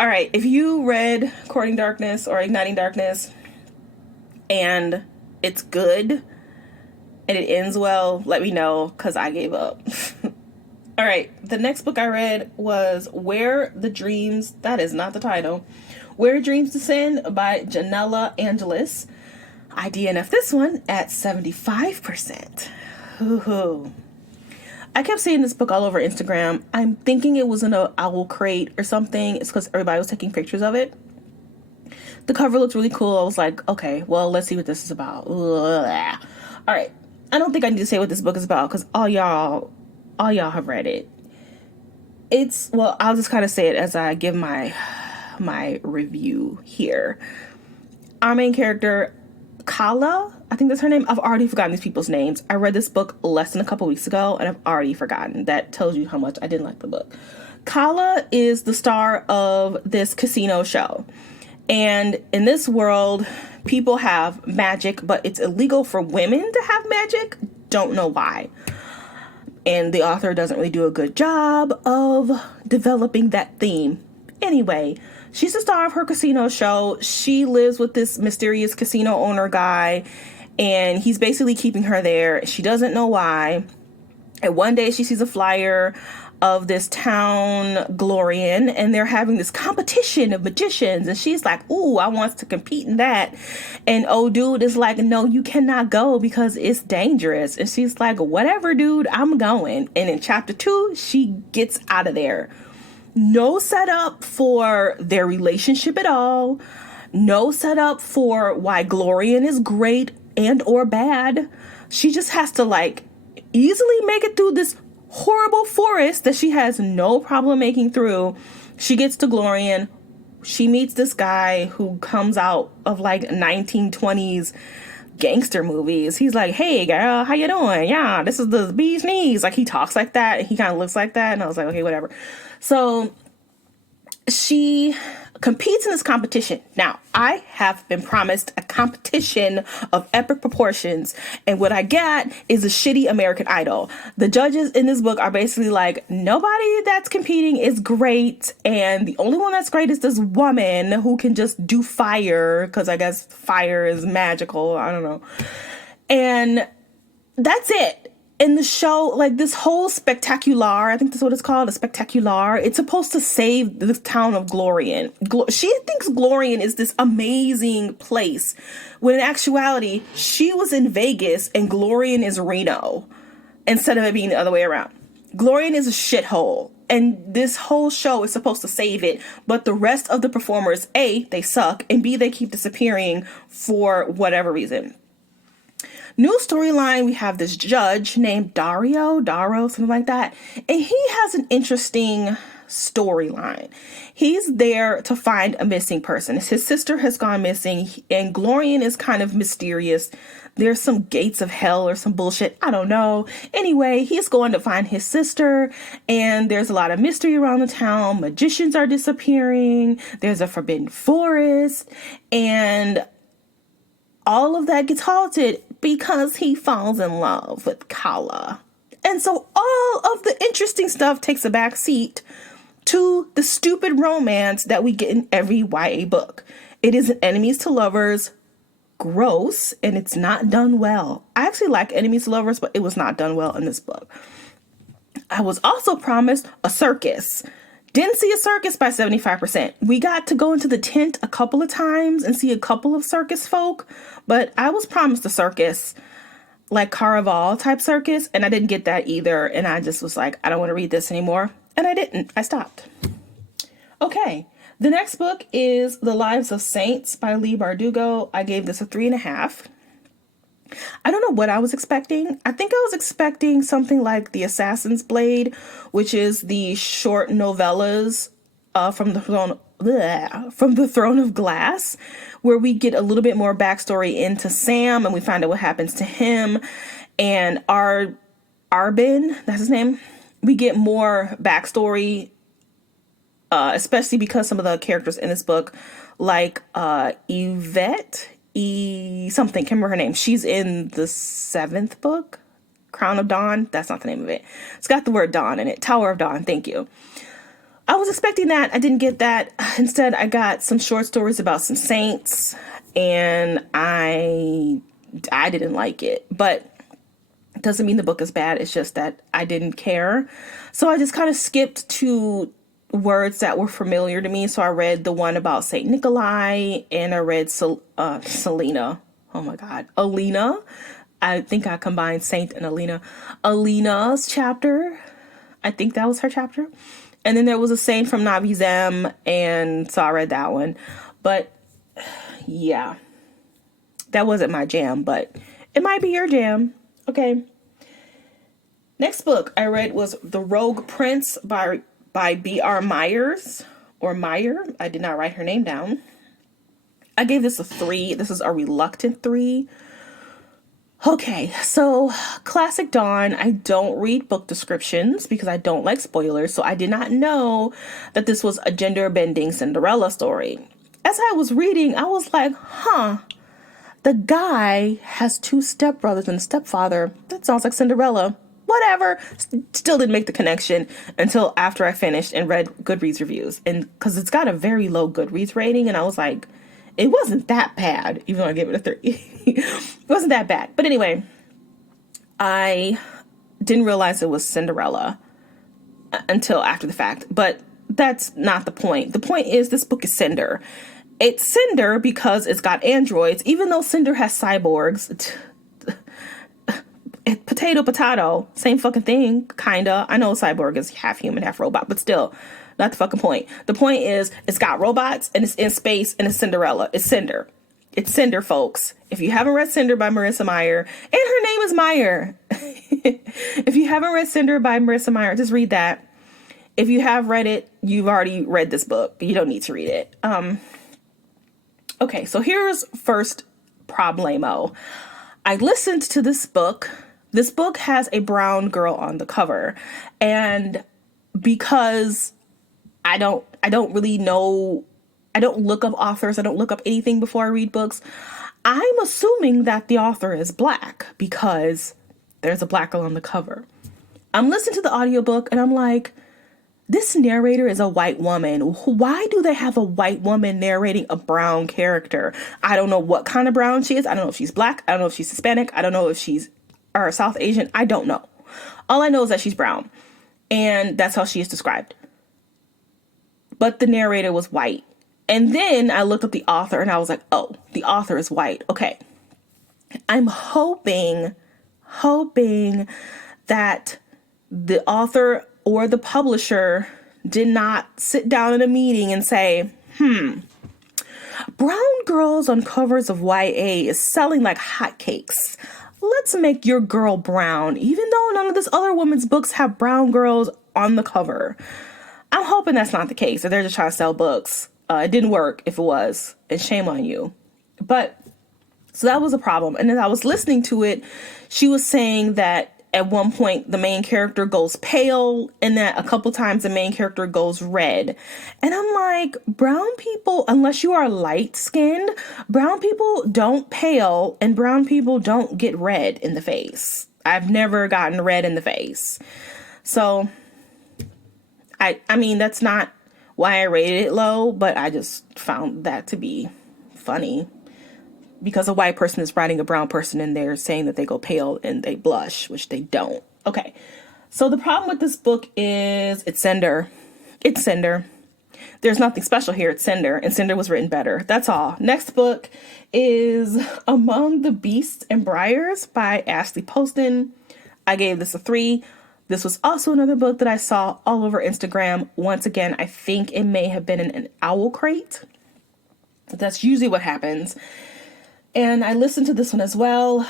All right. If you read Courting Darkness or Igniting Darkness, and it's good, and it ends well, let me know, because I gave up. All right, the next book I read was Where the Dreams, that is not the title, Where Dreams Descend by Janella Angelis. I DNF this one at 75%. Hoo-hoo. I kept seeing this book all over Instagram. I'm thinking it was in a owl crate or something. It's because everybody was taking pictures of it. The cover looked really cool. I was like, okay, well, let's see what this is about. Ugh. All right, I don't think I need to say what this book is about because all y'all have read it. Well, I'll just kind of say it as I give my review here. Our main character, Kala, I think that's her name. I've already forgotten these people's names. I read this book less than a couple weeks ago, and I've already forgotten. That tells you how much I didn't like the book. Kala is the star of this casino show. And in this world, people have magic, but it's illegal for women to have magic. Don't know why. And the author doesn't really do a good job of developing that theme. Anyway, she's the star of her casino show. She lives with this mysterious casino owner guy, and he's basically keeping her there. She doesn't know why. And one day she sees a flyer of this town, Glorian, and they're having this competition of magicians, and she's like, ooh, I want to compete in that. And old dude is like, no, you cannot go because it's dangerous. And she's like, whatever, dude, I'm going. And in chapter 2, she gets out of there. No setup for their relationship at all. No setup for why Glorian is great and or bad. She just has to easily make it through this horrible forest that she has no problem making through. She gets to Glorian. She meets this guy who comes out of 1920s gangster movies. He's like, hey girl, how you doing? Yeah, this is the bee's knees. He talks like that. He kind of looks like that. And I was like, okay, whatever. So she competes in this competition. Now, I have been promised a competition of epic proportions, and what I got is a shitty American Idol. The judges in this book are basically like, nobody that's competing is great, and the only one that's great is this woman who can just do fire, because I guess fire is magical. I don't know. And that's it. In the show, this whole spectacular, I think that's what it's called, a spectacular, it's supposed to save the town of Glorian. She thinks Glorian is this amazing place, when in actuality, she was in Vegas and Glorian is Reno, instead of it being the other way around. Glorian is a shithole, and this whole show is supposed to save it, but the rest of the performers, A, they suck, and B, they keep disappearing for whatever reason. New storyline, we have this judge named Daro, something like that. And he has an interesting storyline. He's there to find a missing person. His sister has gone missing, and Glorian is kind of mysterious. There's some gates of hell or some bullshit. I don't know. Anyway, he's going to find his sister, and there's a lot of mystery around the town. Magicians are disappearing. There's a forbidden forest, and all of that gets halted because he falls in love with Kala. And so all of the interesting stuff takes a back seat to the stupid romance that we get in every YA book. It is an enemies to lovers, gross, and it's not done well. I actually like enemies to lovers, but it was not done well in this book. I was also promised a circus. Didn't see a circus by 75%. We got to go into the tent a couple of times and see a couple of circus folk, but I was promised a circus, like Caraval type circus, and I didn't get that either. And I just was like, I don't want to read this anymore. And I didn't. I stopped. Okay. The next book is The Lives of Saints by Leigh Bardugo. I gave this a 3.5. I don't know what I was expecting. I think I was expecting something like The Assassin's Blade, which is the short novellas from the Throne of Glass, where we get a little bit more backstory into Sam, and we find out what happens to him. And Arbin, that's his name. We get more backstory especially because some of the characters in this book, like Yvette, something, can't remember her name. She's in the 7th book, Crown of Dawn. That's not the name of it. It's got the word Dawn in it. Tower of Dawn. Thank you. I was expecting that. I didn't get that. Instead, I got some short stories about some saints, and I didn't like it. But it doesn't mean the book is bad. It's just that I didn't care. So I just kind of skipped to words that were familiar to me. So I read the one about Saint Nikolai, and I read Selena. Oh my God, Alina. I think I combined Saint and Alina. Alina's chapter. I think that was her chapter. And then there was a saint from Navi Zem, and so I read that one. But yeah, that wasn't my jam, but it might be your jam. Okay. Next book I read was The Rogue Prince by B.R. Myers, or Meyer. I did not write her name down. I gave this a 3. This is a reluctant 3. Okay, so Classic Dawn, I don't read book descriptions because I don't like spoilers, so I did not know that this was a gender-bending Cinderella story. As I was reading, I was like, the guy has 2 stepbrothers and a stepfather. That sounds like Cinderella. Whatever. Still didn't make the connection until after I finished and read Goodreads reviews. And because it's got a very low Goodreads rating, and I was like, it wasn't that bad, even though I gave it a 3. It wasn't that bad. But anyway, I didn't realize it was Cinderella until after the fact. But that's not the point. The point is this book is Cinder. It's Cinder because it's got androids, even though Cinder has cyborgs. Potato, same fucking thing, kinda. I know a cyborg is half human, half robot, but still, not the fucking point. The point is, it's got robots, and it's in space, and it's Cinderella. It's Cinder. It's Cinder, folks. If you haven't read Cinder by Marissa Meyer, and her name is Meyer. If you haven't read Cinder by Marissa Meyer, just read that. If you have read it, you've already read this book. You don't need to read it. Okay, so here's first problemo. I listened to this book. This book has a brown girl on the cover, and because I don't really know, I don't look up authors, I don't look up anything before I read books, I'm assuming that the author is black because there's a black girl on the cover. I'm listening to the audiobook and I'm like, this narrator is a white woman. Why do they have a white woman narrating a brown character? I don't know what kind of brown she is. I don't know if she's black. I don't know if she's Hispanic. I don't know if she's or South Asian. I don't know. All I know is that she's brown, and that's how she is described. But the narrator was white. And then I looked up the author and I was like, oh, the author is white. Okay. I'm hoping that the author or the publisher did not sit down in a meeting and say, brown girls on covers of YA is selling like hotcakes. Let's make your girl brown, even though none of this other women's books have brown girls on the cover. I'm hoping that's not the case, or they're just trying to sell books. It didn't work if it was, and shame on you. But, so that was a problem. And as I was listening to it, she was saying that at one point the main character goes pale, and that a couple times the main character goes red. And I'm like, brown people, unless you are light skinned, brown people don't pale, and brown people don't get red in the face. I've never gotten red in the face. So I mean, that's not why I rated it low, but I just found that to be funny. Because a white person is writing a brown person in there saying that they go pale and they blush, which they don't. Okay, so the problem with this book is it's Cinder. It's Cinder. There's nothing special here. It's Cinder, and Cinder was written better. That's all. Next book is Among the Beasts and Briars by Ashley Poston. I gave this a 3. This was also another book that I saw all over Instagram. Once again, I think it may have been in an owl crate. That's usually what happens. And I listened to this one as well.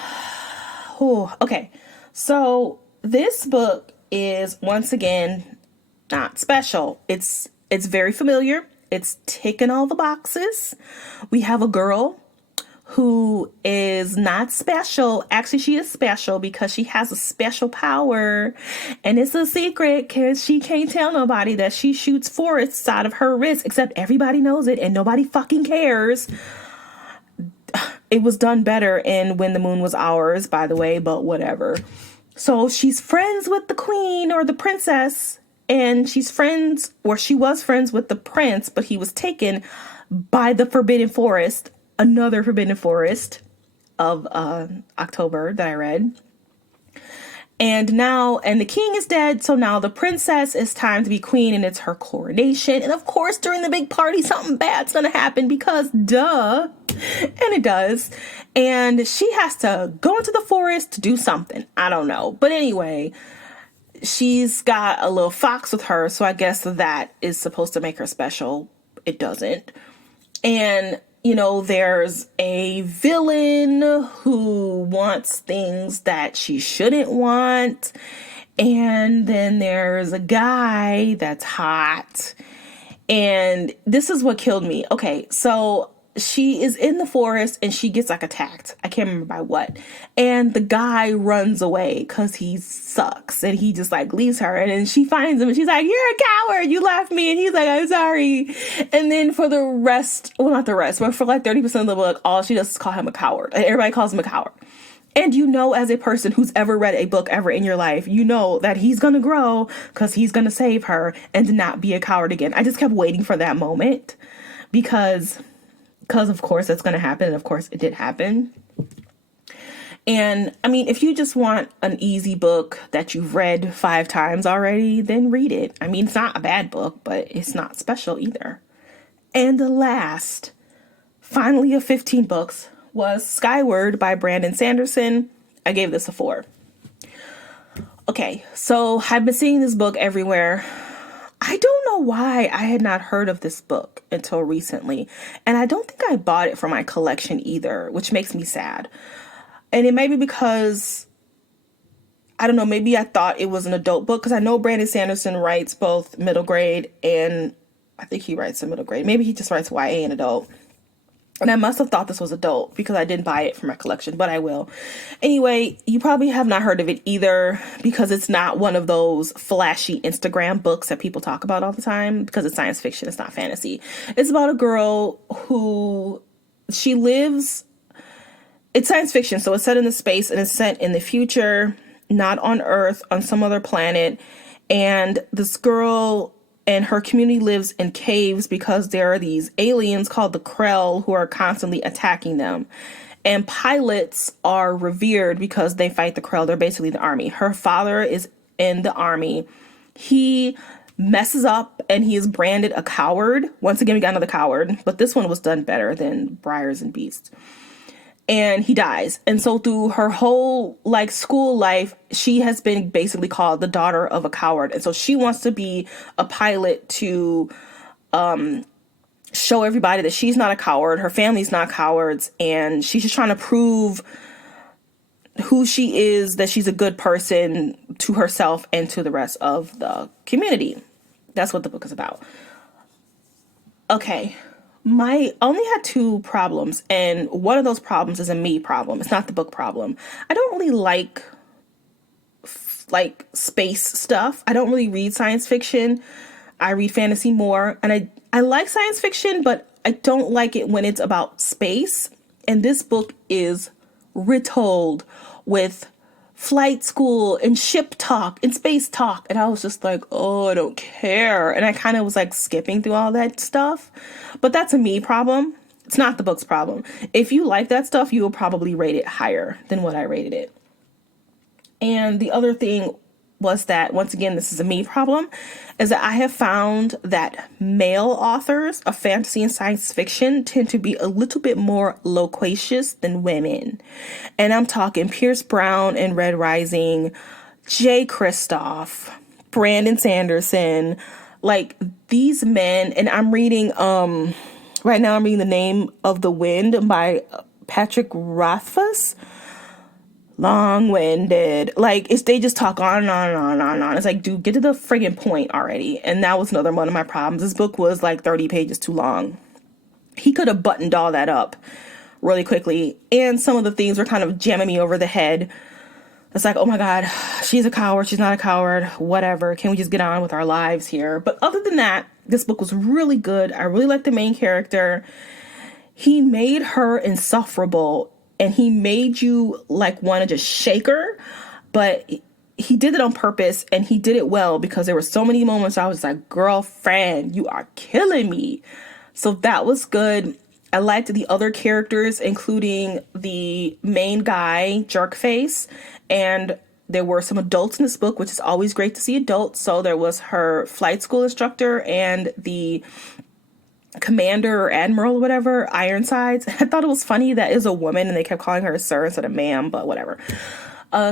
Ooh, okay, so this book is, once again, not special. It's very familiar. It's ticking all the boxes. We have a girl who is not special. Actually, she is special because she has a special power. And it's a secret because she can't tell nobody that she shoots forests out of her wrist, except everybody knows it and nobody fucking cares. It was done better in When the Moon Was Ours, by the way, but whatever. So she's friends with the queen or the princess, and she was friends with the prince, but he was taken by the Forbidden Forest, another Forbidden Forest of October that I read. And the king is dead, so now the princess is time to be queen, and it's her coronation. And of course, during the big party, something bad's gonna happen because duh. And it does. And she has to go into the forest to do something. I don't know. But anyway, she's got a little fox with her, so I guess that is supposed to make her special. It doesn't. And there's a villain who wants things that she shouldn't want. And then there's a guy that's hot. And this is what killed me. Okay, so she is in the forest and she gets attacked. I can't remember by what. And the guy runs away because he sucks. And he just leaves her. And then she finds him and she's like, "You're a coward. You left me." And he's like, "I'm sorry." And then for the rest, well, not the rest, but for 30% of the book, all she does is call him a coward. And everybody calls him a coward. And as a person who's ever read a book ever in your life, that he's going to grow because he's going to save her and not be a coward again. I just kept waiting for that moment because of course it's going to happen. And of course it did happen. And if you just want an easy book that you've read 5 times already, then read it. It's not a bad book, but it's not special either. And the last, finally of 15 books, was Skyward by Brandon Sanderson. I gave this a 4. Okay, so I've been seeing this book everywhere. I don't know why I had not heard of this book until recently. And I don't think I bought it for my collection either, which makes me sad. And it may be because, I don't know, maybe I thought it was an adult book. Because I know Brandon Sanderson writes both middle grade and I think he writes a middle grade. Maybe he just writes YA and adult. And I must have thought this was adult because I didn't buy it for my collection, but I will. Anyway, you probably have not heard of it either because it's not one of those flashy Instagram books that people talk about all the time because it's science fiction. It's not fantasy. It's about a girl who it's science fiction. So it's set in the space and it's set in the future, not on Earth, on some other planet. And this girl and her community lives in caves because there are these aliens called the Krell who are constantly attacking them. And pilots are revered because they fight the Krell. They're basically the army. Her father is in the army. He messes up and he is branded a coward. Once again, we got another coward, but this one was done better than Briars and Beasts. And he dies. And so through her whole school life, she has been basically called the daughter of a coward. And so she wants to be a pilot to show everybody that she's not a coward. Her family's not cowards. And she's just trying to prove who she is, that she's a good person to herself and to the rest of the community. That's what the book is about. Okay. I only had 2 problems, and one of those problems is a me problem. It's not the book problem. I don't really like space stuff. I don't really read science fiction. I read fantasy more, and I like science fiction, but I don't like it when it's about space. And this book is retold with flight school and ship talk and space talk. And I was just like, oh, I don't care. And I kind of was skipping through all that stuff. But that's a me problem. It's not the book's problem. If you like that stuff, you will probably rate it higher than what I rated it. And the other thing was that, once again, this is a me problem, is that I have found that male authors of fantasy and science fiction tend to be a little bit more loquacious than women. And I'm talking Pierce Brown in Red Rising, Jay Kristoff, Brandon Sanderson, these men. And I'm reading, right now I'm reading The Name of the Wind by Patrick Rothfuss. Long-winded. They just talk on and on and on and on and on. It's dude, get to the friggin' point already. And that was another one of my problems. This book was 30 pages too long. He could have buttoned all that up really quickly. And some of the things were kind of jamming me over the head. It's like, oh my God, she's a coward. She's not a coward. Whatever. Can we just get on with our lives here? But other than that, this book was really good. I really liked the main character. He made her insufferable, and he made you like want to just shake her. But he did it on purpose, and he did it well, because there were so many moments I was like, girlfriend, you are killing me. So that was good. I liked the other characters, including the main guy, Jerkface, and there were some adults in this book, which is always great to see adults. So there was her flight school instructor and the commander or admiral or whatever, Ironsides. I thought it was funny that is a woman and they kept calling her a sir instead of ma'am, but whatever.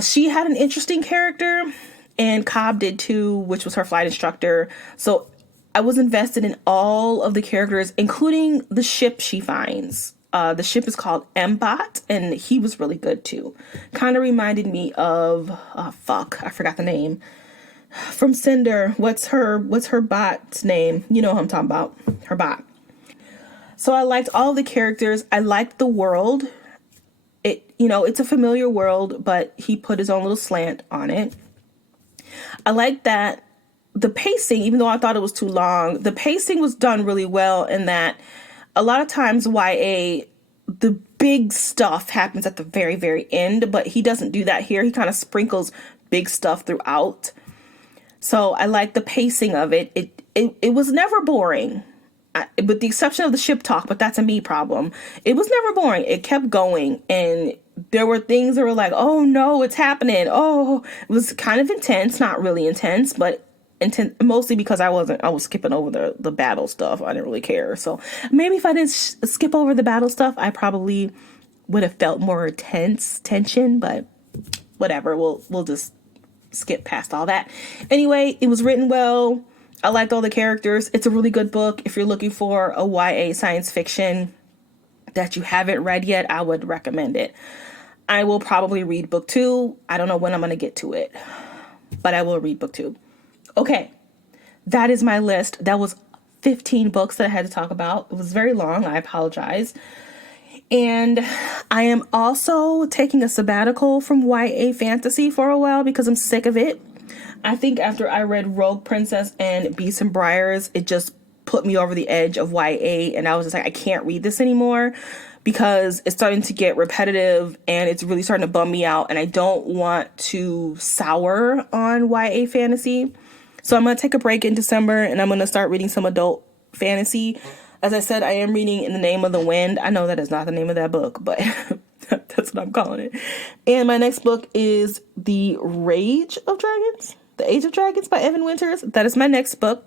She had an interesting character, and Cobb did too, which was her flight instructor. So I was invested in all of the characters, including the ship she finds. The ship is called Mbot, and he was really good too. Kind of reminded me of, I forgot the name. From Cinder, what's her bot's name? You know who I'm talking about, her bot. So I liked all the characters. I liked the world. It's a familiar world, but he put his own little slant on it. I like that the pacing, even though I thought it was too long, the pacing was done really well, in that a lot of times YA, the big stuff happens at the very, very end, but he doesn't do that here. He kind of sprinkles big stuff throughout. So I like the pacing of it. It was never boring. With the exception of the ship talk, but that's a me problem. It was never boring. It kept going, and there were things that were like, oh no, it's happening. Oh, it was kind of intense, not really intense, but intense, mostly because I was skipping over the battle stuff. I didn't really care. So maybe if I didn't skip over the battle stuff, I probably would have felt more tension, but whatever. We'll just skip past all that. Anyway, it was written well. I liked all the characters. It's a really good book. If you're looking for a YA science fiction that you haven't read yet, I would recommend it. I will probably read book 2. I don't know when I'm going to get to it, but I will read book 2. Okay, that is my list. That was 15 books that I had to talk about. It was very long. I apologize. And I am also taking a sabbatical from YA fantasy for a while because I'm sick of it. I think after I read Rogue Princess and Beasts and Briars, it just put me over the edge of YA, and I was just like, I can't read this anymore because it's starting to get repetitive and it's really starting to bum me out, and I don't want to sour on YA fantasy. So I'm going to take a break in December, and I'm going to start reading some adult fantasy. As I said, I am reading In the Name of the Wind. I know that is not the name of that book, but that's what I'm calling it. And my next book is The Age of Dragons by Evan Winters. That is my next book.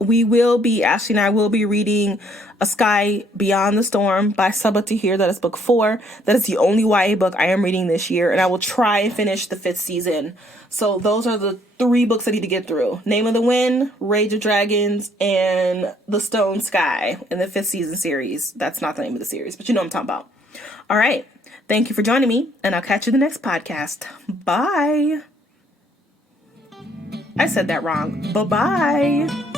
Ashley and I will be reading A Sky Beyond the Storm by Sabaa Tahir. That is book 4. That is the only YA book I am reading this year, and I will try and finish the 5th season. So those are the 3 books I need to get through. Name of the Wind, Rage of Dragons, and The Stone Sky in the 5th season series. That's not the name of the series, but you know what I'm talking about. All right. Thank you for joining me, and I'll catch you in the next podcast. Bye. I said that wrong. Bye-bye.